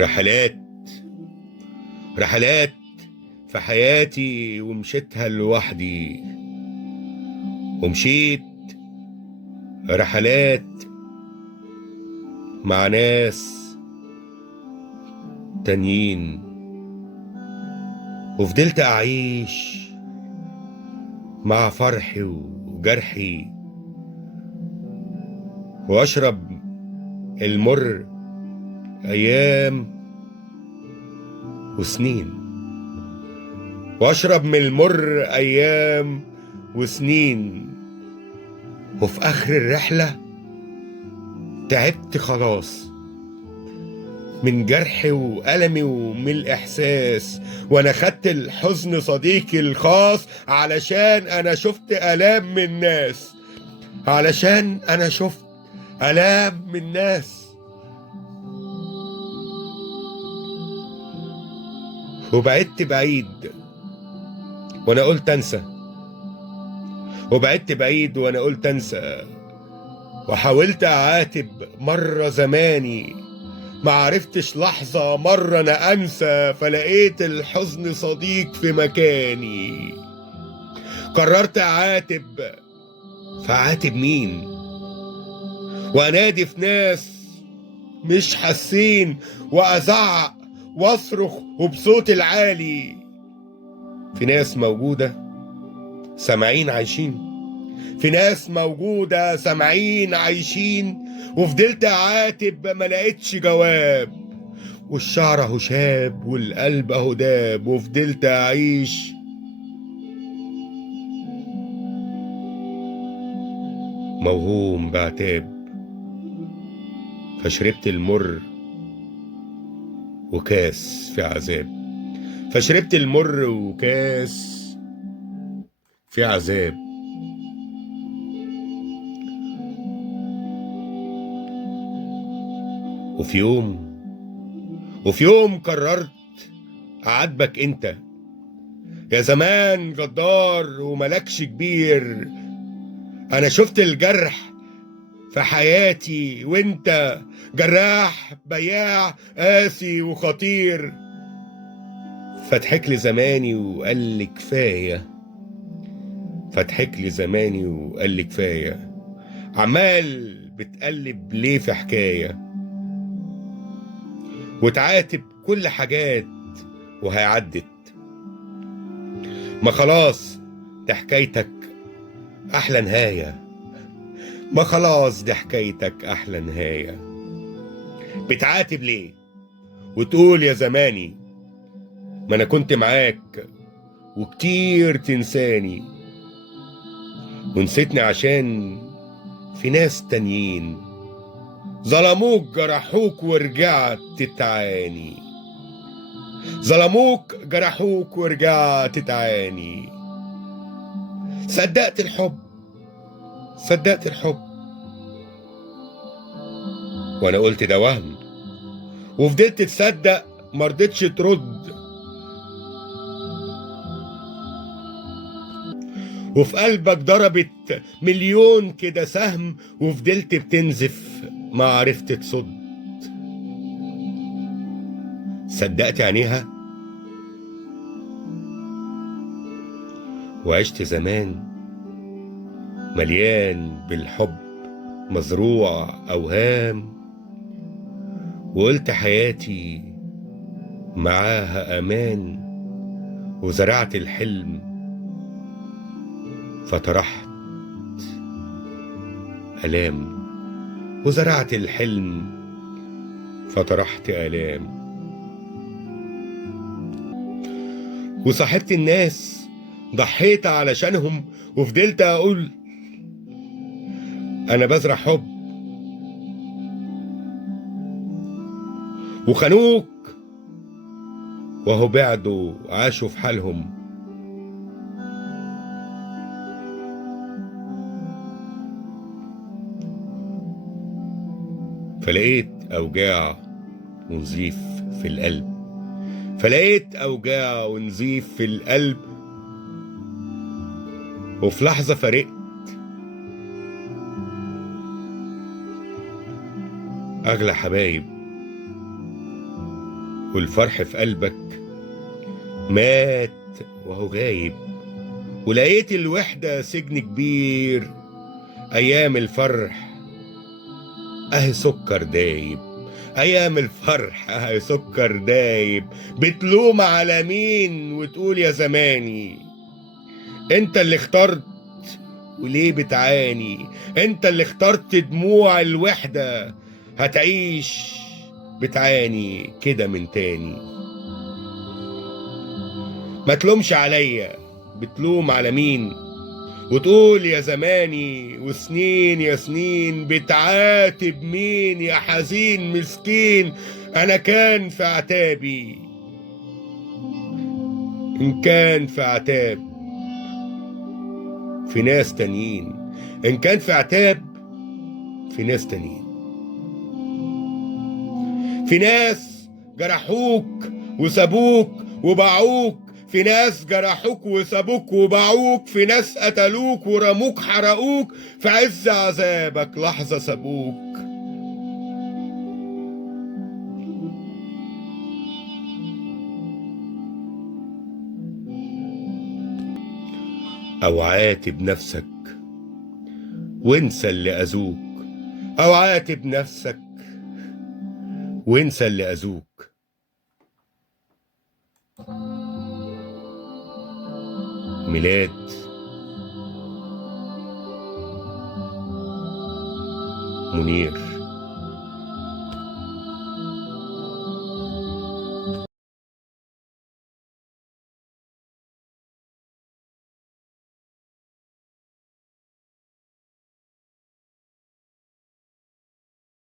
رحلات رحلات في حياتي ومشيتها لوحدي، ومشيت رحلات مع ناس تانيين، وفضلت أعيش مع فرحي وجرحي، وأشرب المر أيام وسنين، وأشرب من المر أيام وسنين، وفي آخر الرحلة تعبت خلاص من جرحي وألمي ومن الإحساس، وأنا خدت الحزن صديقي الخاص، علشان أنا شفت آلام من ناس، علشان أنا شفت آلام من ناس. وبعدت بعيد وأنا قلت أنسى، وبعدت بعيد وأنا قلت أنسى، وحاولت أعاتب مرة زماني، ما عرفتش لحظة مرة أنا أنسى، فلقيت الحزن صديق في مكاني. قررت أعاتب، فأعاتب مين؟ وأنادي في ناس مش حاسين، وأزعق وأصرخ وبصوت العالي في ناس موجودة سامعين عايشين، في ناس موجودة سامعين عايشين. وفضلت أعاتب ما لقيتش جواب، والشعر اهو شاب والقلب اهو داب، وفضلت أعيش موهوم بعتاب. فشربت المر وكاس في عذاب، فشربت المر وكاس في عذاب. وفي يوم قررت أعاتبك انت يا زمان غدار وملكش كبير. انا شفت الجرح في حياتي وانت جراح بياع قاسي وخطير. فضحك لي زماني وقال لي كفايه، فضحك لي زماني وقال لي كفايه. عمال بتقلب ليه في حكايه، وتعاتب كل حاجات وهيعدت. ما خلاص دي حكايتك احلى نهايه، ما خلاص دي حكايتك احلى نهايه. بتعاتب ليه وتقول يا زماني، ما انا كنت معاك وكتير تنساني، ونسيتني عشان في ناس تانيين ظلموك جرحوك ورجعت تعاني، ظلموك جرحوك ورجعت تعاني. صدقت الحب، صدقت الحب، وانا قلت ده وهم، وفضلت تصدق مرضتش ترد. وفي قلبك ضربت مليون كده سهم، وفضلت بتنزف ما عرفت تصد. صدقت عينيها وعشت زمان مليان بالحب مزروع أوهام، وقلت حياتي معاها أمان، وزرعت الحلم فطرحت آلام، وزرعت الحلم فطرحت آلام. وصاحبت الناس ضحيت علشانهم، وفضلت أقول أنا بزرع حب، وخانوك وهو بعدوا عاشوا في حالهم. فلقيت أوجاع ونزيف في القلب، فلقيت أوجاع ونزيف في القلب. وفي لحظة فرقت أغلى حبايب والفرح في قلبك مات وهو غايب، ولقيت الوحدة سجن كبير. أيام الفرح أهي سكر دايب، أيام الفرح أهي سكر دايب. بتلوم على مين وتقول يا زماني؟ أنت اللي اخترت وليه بتعاني؟ أنت اللي اخترت دموع الوحدة، هتعيش بتعاني كده من تاني. ما تلومش عليا، بتلوم على مين وتقول يا زماني؟ وسنين يا سنين بتعاتب مين يا حزين مسكين؟ انا كان في عتابي، ان كان في عتاب في ناس تانيين، ان كان في عتاب في ناس تانيين. في ناس جرحوك وسابوك وباعوك، في ناس جرحوك وسابوك وباعوك، في ناس قتلوك ورموك حرقوك، في عز عذابك لحظة سابوك. أو عاتب نفسك وانسى اللي أذوك، أو عاتب نفسك وانسى اللي أذوك. ميلاد منير.